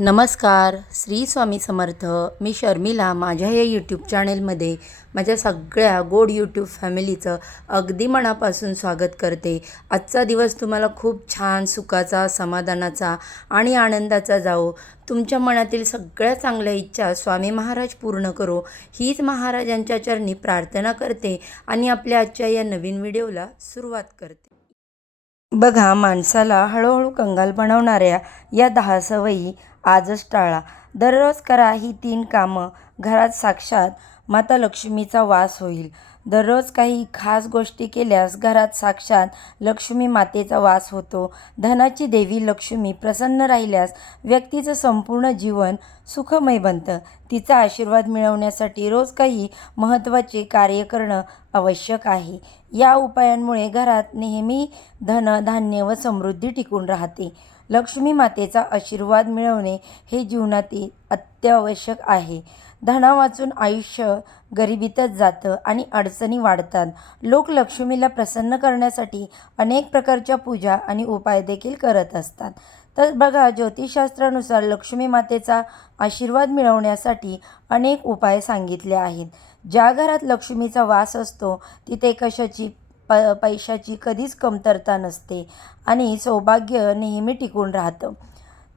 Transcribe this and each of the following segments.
नमस्कार श्री स्वामी समर्थ. मी शर्मिला माझ्या या यूट्यूब चॅनेलमध्ये माझ्या सगळ्या गोड यूट्यूब फॅमिलीचं अगदी मनापासून स्वागत करते. आजचा दिवस तुम्हाला खूप छान सुखाचा समाधानाचा आणि आनंदाचा जाओ तुमच्या मनातील सगळ्या चांगल्या इच्छा स्वामी महाराज पूर्ण करो. हीच महाराजांच्या चरणी प्रार्थना करते आणि आपल्या आजच्या या नवीन व्हिडिओला सुरुवात करते. बघा माणसाला हळूहळू कंगाल बनवणाऱ्या या दहा सवयी आजच टाळा. दररोज करा ही तीन कामं. घरात साक्षात माता लक्ष्मीचा वास होईल. दररोज काही खास गोष्टी केल्यास घरात साक्षात लक्ष्मी मातेचा वास होतो. धनाची देवी लक्ष्मी प्रसन्न राहिल्यास व्यक्तीचं संपूर्ण जीवन सुखमय बनतं. तिचा आशीर्वाद मिळवण्यासाठी रोज काही महत्त्वाचे कार्य करणं आवश्यक आहे. या उपायांमुळे घरात नेहमी धन धान्य व समृद्धी टिकून राहते. लक्ष्मी मातेचा आशीर्वाद मिळवणे हे जीवनातील अत्यावश्यक आहे. धना वाचून आयुष्य गरिबीतच जातं आणि अडचणी वाढतात. लोक लक्ष्मीला प्रसन्न करण्यासाठी अनेक प्रकारच्या पूजा आणि उपाय देखील करत असतात. तर बघा ज्योतिषशास्त्रानुसार लक्ष्मी मातेचा आशीर्वाद मिळवण्यासाठी अनेक उपाय सांगितले आहेत. ज्या घरात लक्ष्मीचा वास असतो तिथे कशाची प पैशाची कधीच कमतरता नसते आणि सौभाग्य नेहमी टिकून राहतं.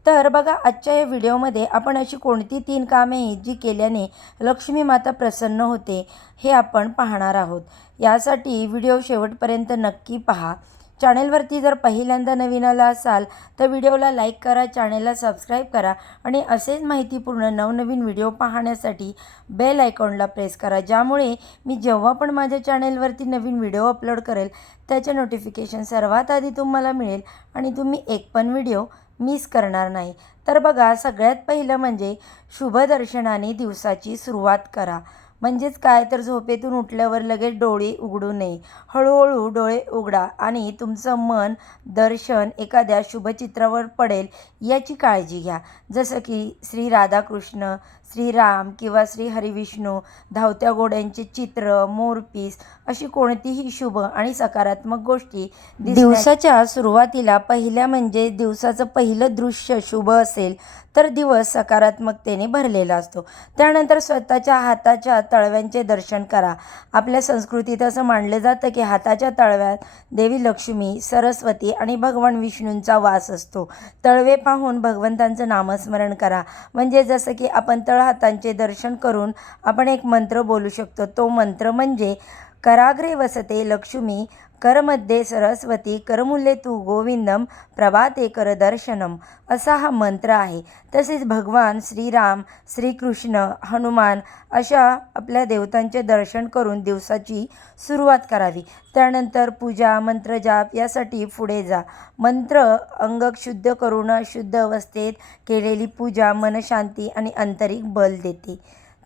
तर बघा आजच्या या व्हिडिओमध्ये आपण अशी कोणती तीन कामे आहेत जी केल्याने लक्ष्मी माता प्रसन्न होते हे आपण पाहणार आहोत. यासाठी व्हिडिओ शेवटपर्यंत नक्की पहा. चॅनेलवरती जर पहिल्यांदा नवीन आला असाल तर व्हिडिओला लाईक करा चॅनेलला सबस्क्राईब करा आणि असेच माहितीपूर्ण नवनवीन व्हिडिओ पाहण्यासाठी बेल आयकॉनला प्रेस करा ज्यामुळे मी जेव्हा पण माझ्या चॅनेलवरती नवीन व्हिडिओ अपलोड करेल त्याचे नोटिफिकेशन सर्वात आधी तुम्हाला मिळेल आणि तुम्ही एक पण व्हिडिओ मिस करणार नाही. तर बघा सगळ्यात पहिलं म्हणजे शुभदर्शनाने दिवसाची सुरुवात करा. म्हणजेच काय? तर झोपेतून उठल्यावर लगेच डोळे उघडू नये. हळूहळू डोळे उघडा आणि तुमचं मन दर्शन एखाद्या शुभचित्रावर पडेल याची काळजी घ्या. जसं की श्री राधाकृष्ण श्रीराम किंवा श्री हरिविष्णू धावत्या घोड्यांचे चित्र मोरपीस अशी कोणतीही शुभ आणि सकारात्मक गोष्टी दिवसाच्या सुरुवातीला पहिल्या म्हणजे दिवसाचं पहिलं दृश्य शुभ असेल तर दिवस सकारात्मकतेने भरलेला असतो. त्यानंतर स्वतःच्या हाताच्या तळव्यांचे दर्शन करा. आपल्या संस्कृतीत असं मानलं जातं की हाताच्या तळव्यात देवी लक्ष्मी सरस्वती आणि भगवान विष्णूंचा वास असतो. तळवे पाहून भगवंतांचं नामस्मरण करा. म्हणजे जसं की आपण तळहातांचे दर्शन करून आपण एक मंत्र बोलू शकतो. तो मंत्र म्हणजे कराग्रे वसते लक्ष्मी करमध्ये सरस्वती करमुल्ले तू गोविंदम प्रभाते कर दर्शनम असा हा मंत्र आहे. तसेच भगवान श्रीराम श्रीकृष्ण हनुमान अशा आपल्या देवतांचे दर्शन करून दिवसाची सुरुवात करावी. त्यानंतर पूजा मंत्रजाप यासाठी पुढे जा. मंत्र अंगक शुद्ध करून शुद्ध अवस्थेत केलेली पूजा मनशांती आणि आंतरिक बल देते.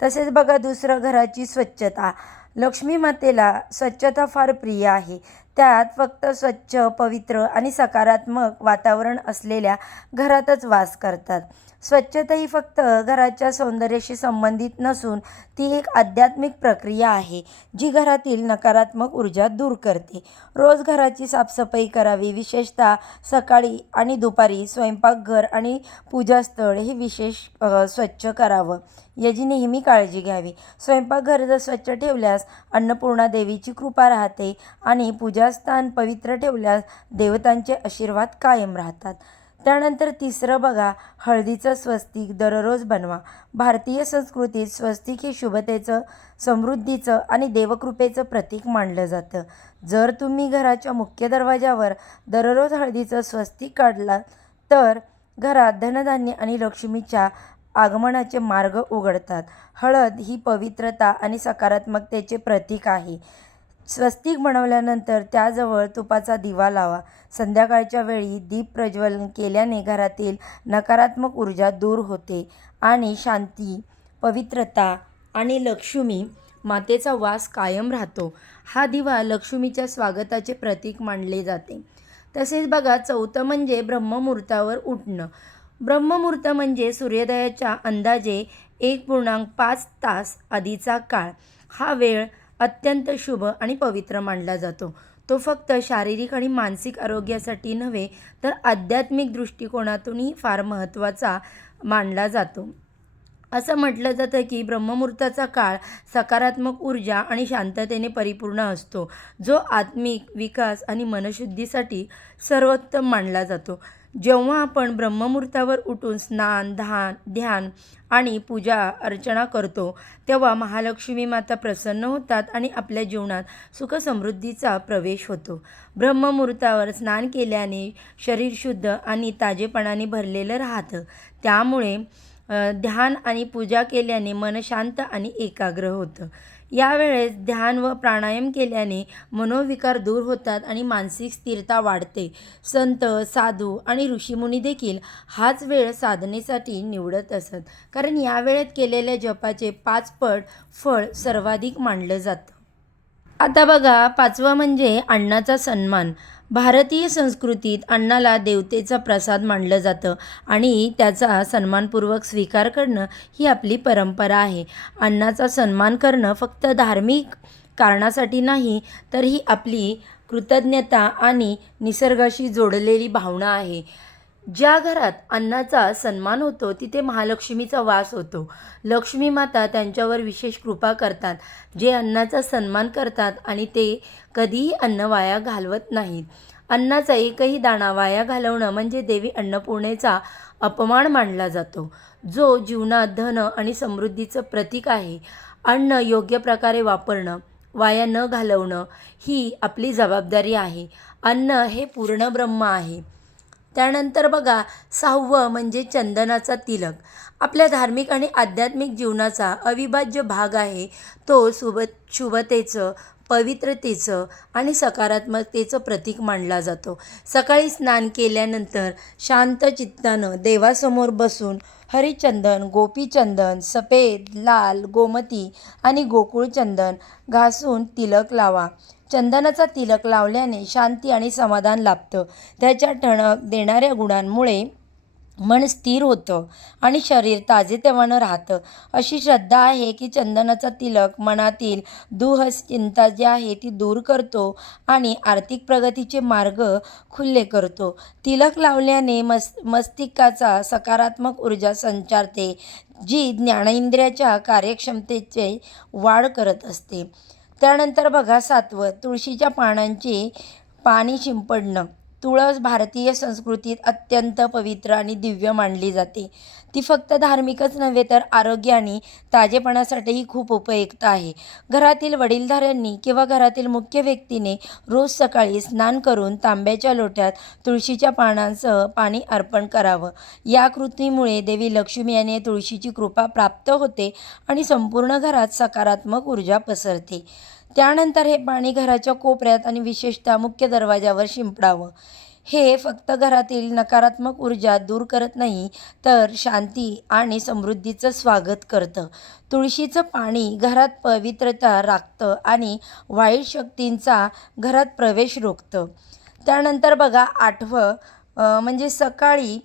तसेच बघा दुसरं घराची स्वच्छता. लक्ष्मी मातेला स्वच्छता फार प्रिय आहे. त्यात फक्त स्वच्छ पवित्र आणि सकारात्मक वातावरण असलेल्या घरातच वास करतात. स्वच्छता ही फक्त घराच्या सौंदर्याशी संबंधित नसून ती एक आध्यात्मिक प्रक्रिया आहे जी घरातील नकारात्मक ऊर्जा दूर करते. रोज घराची साफसफाई करावी विशेषतः सकाळी आणि दुपारी स्वयंपाकघर आणि पूजास्थळ हे विशेष स्वच्छ करावं याची नेहमी काळजी घ्यावी. स्वयंपाकघर जर स्वच्छ ठेवल्यास अन्नपूर्णा देवीची कृपा राहते आणि पूजा पूजास्थान पवित्र ठेवल्यास देवतांचे आशीर्वाद कायम राहतात. त्यानंतर तिसरं बघा हळदीचं स्वस्तिक दररोज बनवा. भारतीय संस्कृतीत स्वस्तिक हे शुभतेचं समृद्धीचं आणि देवकृपेचं प्रतीक मानलं जातं. जर तुम्ही घराच्या मुख्य दरवाजावर दररोज हळदीचं स्वस्तिक काढला तर घरात धनधान्य आणि लक्ष्मीच्या आगमनाचे मार्ग उघडतात. हळद ही पवित्रता आणि सकारात्मकतेचे प्रतीक आहे. स्वस्तिक बनवल्यानंतर त्याजवळ तुपाचा दिवा लावा. संध्याकाळच्या वेळी दीप प्रज्वलन केल्याने घरातील नकारात्मक ऊर्जा दूर होते आणि शांती पवित्रता आणि लक्ष्मी मातेचा वास कायम राहतो. हा दिवा लक्ष्मीच्या स्वागताचे प्रतीक मानले जाते. तसेच बघा चौथं म्हणजे ब्रह्ममुहूर्तावर उठणं. ब्रह्ममुहूर्त म्हणजे सूर्योदयाच्या अंदाजे एक पूर्णांक पाच तास आधीचा काळ. हा वेळ अत्यंत शुभ आणि पवित्र मानला जातो. तो फक्त शारीरिक आणि मानसिक आरोग्यासाठी नव्हे तर आध्यात्मिक दृष्टिकोनातूनही फार महत्त्वाचा मानला जातो. असं म्हटलं जातं की ब्रह्ममुहूर्ताचा काळ सकारात्मक ऊर्जा आणि शांततेने परिपूर्ण असतो जो आत्मिक विकास आणि मनशुद्धीसाठी सर्वोत्तम मानला जातो. जेव्हा आपण ब्रह्ममुहूर्तावर उठून स्नान धान ध्यान आणि पूजा अर्चना करतो तेव्हा महालक्ष्मी माता प्रसन्न होतात आणि आपल्या जीवनात सुखसमृद्धीचा प्रवेश होतो. ब्रह्ममुहूर्तावर स्नान केल्याने शरीर शुद्ध आणि ताजेपणाने भरलेलं राहतं. त्यामुळे ध्यान आणि पूजा केल्याने मन शांत आणि एकाग्र होतं. यावेळेस ध्यान व प्राणायाम केल्याने मनोविकार दूर होतात आणि मानसिक स्थिरता वाढते. संत साधू आणि ऋषीमुनी देखील हाच वेळ साधनेसाठी निवडत असत. कारण या वेळेत केलेल्या जपाचे पाच पट फळ सर्वाधिक मानलं जातं. आता बघा पाचवं म्हणजे अण्णाचा सन्मान. भारतीय संस्कृतीत अण्णाला देवतेचा प्रसाद मानलं जातं आणि त्याचा सन्मानपूर्वक स्वीकार करणं ही आपली परंपरा आहे. अण्णाचा सन्मान करणं फक्त धार्मिक कारणासाठी नाही तर ही आपली कृतज्ञता आणि निसर्गाशी जोडलेली भावना आहे. ज्या घरात अन्नाचा सन्मान होतो तिथे महालक्ष्मीचा वास होतो. लक्ष्मी माता त्यांच्यावर विशेष कृपा करतात जे अन्नाचा सन्मान करतात आणि ते कधीही अन्न वाया घालवत नाहीत. अन्नाचा एकही दाणा वाया घालवणं म्हणजे देवी अन्नपूर्णेचा अपमान मानला जातो. जो जीवनात धन आणि समृद्धीचं प्रतीक आहे अन्न योग्य प्रकारे वापरणं वाया न घालवणं ही आपली जबाबदारी आहे. अन्न हे पूर्ण ब्रह्म आहे. त्यानंतर बघा सहावं म्हणजे चंदनाचा तिलक. आपल्या धार्मिक आणि आध्यात्मिक जीवनाचा अविभाज्य भाग आहे. तो शुभ शुभतेचं पवित्रतेचं आणि सकारात्मकतेचं प्रतीक मानला जातो. सकाळी स्नान केल्यानंतर शांत चित्तानं देवासमोर बसून हरिचंदन गोपीचंदन सफेद लाल गोमती आणि गोकुळचंदन घासून तिलक लावा. चंदनाचा तिलक लावल्याने शांती आणि समाधान लाभतं. त्याच्या ठणक देणाऱ्या गुणांमुळे मन स्थिर होतं आणि शरीर ताजेतवानं राहतं. अशी श्रद्धा आहे की चंदनाचा तिलक मनातील दुहस चिंता जी आहे ती दूर करतो आणि आर्थिक प्रगतीचे मार्ग खुले करतो. तिलक लावल्याने मस् मस्तिष्काचा सकारात्मक ऊर्जा संचारते जी ज्ञानेंद्रियाच्या कार्यक्षमतेचे वाढ करत असते. त्यानंतर बघा सातवं तुळशीच्या पानांची पाणी शिंपडणं. तुळस भारतीय संस्कृतीत अत्यंत पवित्र आणि दिव्य मानली जाते. ती फक्त धार्मिकच नव्हे तर आरोग्य आणि ताजेपणासाठीही खूप उपयुक्त आहे. घरातील वडीलधाऱ्यांनी किंवा घरातील मुख्य व्यक्तीने रोज सकाळी स्नान करून तांब्याच्या लोट्यात तुळशीच्या पानांसह पाणी अर्पण करावं. या कृतीमुळे देवी लक्ष्मी याने तुळशीची कृपा प्राप्त होते आणि संपूर्ण घरात सकारात्मक ऊर्जा पसरते. त्यानंतर हे पाणी घराच्या कोपऱ्यात आणि विशेषतः मुख्य दरवाजावर शिंपडावं. हे फक्त घरातील नकारात्मक ऊर्जा दूर करत नाही तर शांती आणि समृद्धीचं स्वागत करतं. तुळशीचं पाणी घरात पवित्रता राखतं आणि वाईट शक्तींचा घरात प्रवेश रोखतं. त्यानंतर बघा आठवं म्हणजे सकाळी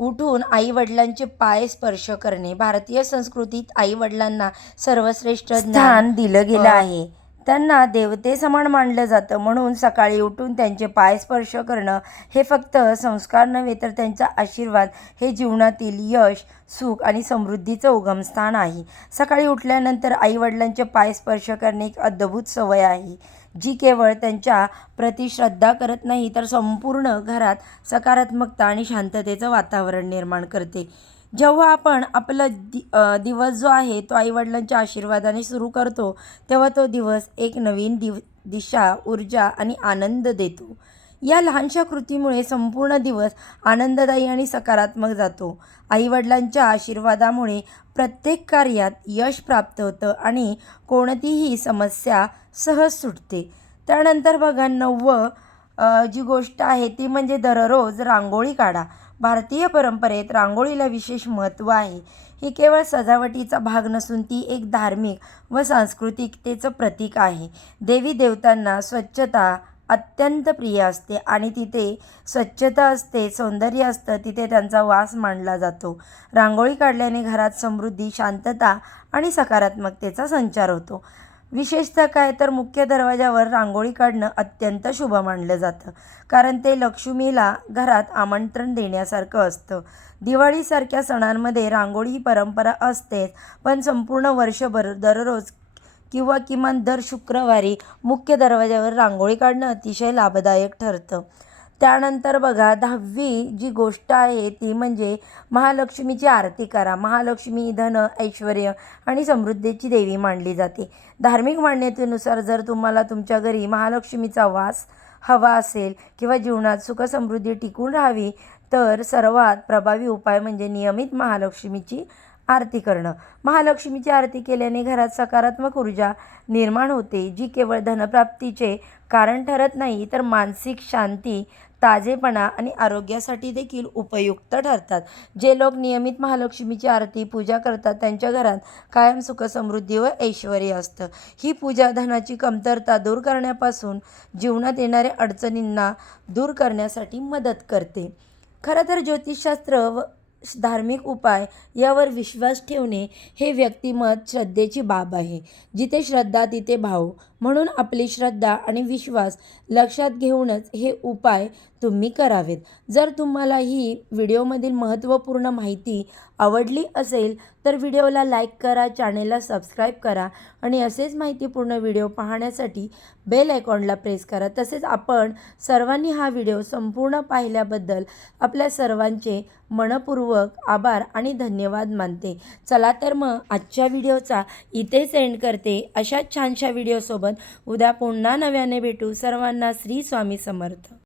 उठून आईवडिलांचे पाय स्पर्श करणे. भारतीय संस्कृतीत आईवडिलांना सर्वश्रेष्ठ ज्ञान दिलं गेलं आहे. त्यांना देवतेसमान मानलं जातं. म्हणून सकाळी उठून त्यांचे पाय स्पर्श करणं हे फक्त संस्कार नव्हे तर त्यांचा आशीर्वाद हे जीवनातील यश सुख आणि समृद्धीचं उगमस्थान आहे. सकाळी उठल्यानंतर आईवडिलांचे पाय स्पर्श करणे एक अद्भुत सवय आहे. जी केवळ त्यांच्या प्रति श्रद्धा करत नाही तर संपूर्ण घरात सकारात्मकता आणि शांततेचं वातावरण निर्माण करते. जेव्हा आपण आपला दि दिवस जो आहे तो आईवडिलांच्या आशीर्वादाने सुरू करतो तेव्हा तो दिवस एक नवीन दिव दिशा ऊर्जा आणि आनंद देतो. या लहानशा कृतीमुळे संपूर्ण दिवस आनंददायी आणि सकारात्मक जातो. आईवडिलांच्या आशीर्वादामुळे प्रत्येक कार्यात यश प्राप्त होतं आणि कोणतीही समस्या सहज सुटते. त्यानंतर बघा नववं जी गोष्ट आहे ती म्हणजे दररोज रांगोळी काढा. भारतीय परंपरेत रांगोळीला विशेष महत्त्व आहे. ही केवळ सजावटीचा भाग नसून ती एक धार्मिक व सांस्कृतिकतेचं प्रतीक आहे. देवी देवतांना स्वच्छता अत्यंत प्रिय असते आणि तिथे स्वच्छता असते सौंदर्य असतं तिथे त्यांचा वास मानला जातो. रांगोळी काढल्याने घरात समृद्धी शांतता आणि सकारात्मकतेचा संचार होतो. विशेषतः काय तर मुख्य दरवाजावर रांगोळी काढणं अत्यंत शुभ मानलं जातं. कारण ते लक्ष्मीला घरात आमंत्रण देण्यासारखं असतं. दिवाळीसारख्या सणांमध्ये रांगोळी ही परंपरा असतेच पण संपूर्ण वर्षभर दररोज किंवा किमान दर शुक्रवारी मुख्य दरवाजावर रांगोळी काढणं अतिशय लाभदायक ठरतं. त्यानंतर बघा दहावी जी गोष्ट आहे ती म्हणजे महालक्ष्मीची आरती करा. महालक्ष्मी धन ऐश्वर आणि समृद्धीची देवी मानली जाते. धार्मिक मान्यतेनुसार जर तुम्हाला तुमच्या घरी महालक्ष्मीचा वास हवा असेल किंवा जीवनात सुखसमृद्धी टिकून राहावी तर सर्वात प्रभावी उपाय म्हणजे नियमित महालक्ष्मीची आरती करणं. महालक्ष्मीची आरती केल्याने घरात सकारात्मक ऊर्जा निर्माण होते जी केवळ धनप्राप्तीचे कारण ठरत नाही तर मानसिक शांती ताजेपणा आणि आरोग्यासाठी देखील उपयुक्त ठरतात. जे लोक नियमित महालक्ष्मीची आरती पूजा करतात त्यांच्या घरात कायम सुखसमृद्धी व ऐश्वर असतं. ही पूजा धनाची कमतरता दूर करण्यापासून जीवनात येणाऱ्या अडचणींना दूर करण्यासाठी मदत करते. खरं तर ज्योतिषशास्त्र व धार्मिक उपाय यावर विश्वास ठेवणे हे व्यक्तिमत श्रद्धेची बाब आहे. जिथे श्रद्धा तिथे भाव. म्हणून आपली श्रद्धा आणि विश्वास लक्षात घेऊनच हे उपाय तुम्ही करावेत. जर तुम्हाला ही व्हिडिओमधील महत्त्वपूर्ण माहिती आवडली असेल तर व्हिडिओला लाईक करा चॅनेलला सबस्क्राईब करा आणि असेच माहितीपूर्ण व्हिडिओ पाहण्यासाठी बेल आयकॉनला प्रेस करा. तसेच आपण सर्वांनी हा व्हिडिओ संपूर्ण पाहिल्याबद्दल आपल्या सर्वांचे मनपूर्वक आभार आणि धन्यवाद मानते. चला तर मग आजच्या व्हिडिओचा इथेच एंड करते. अशाच छानशा व्हिडिओसोबत उद्या पुन्हा नव्याने भेटू. सर्वांना श्री स्वामी समर्थ.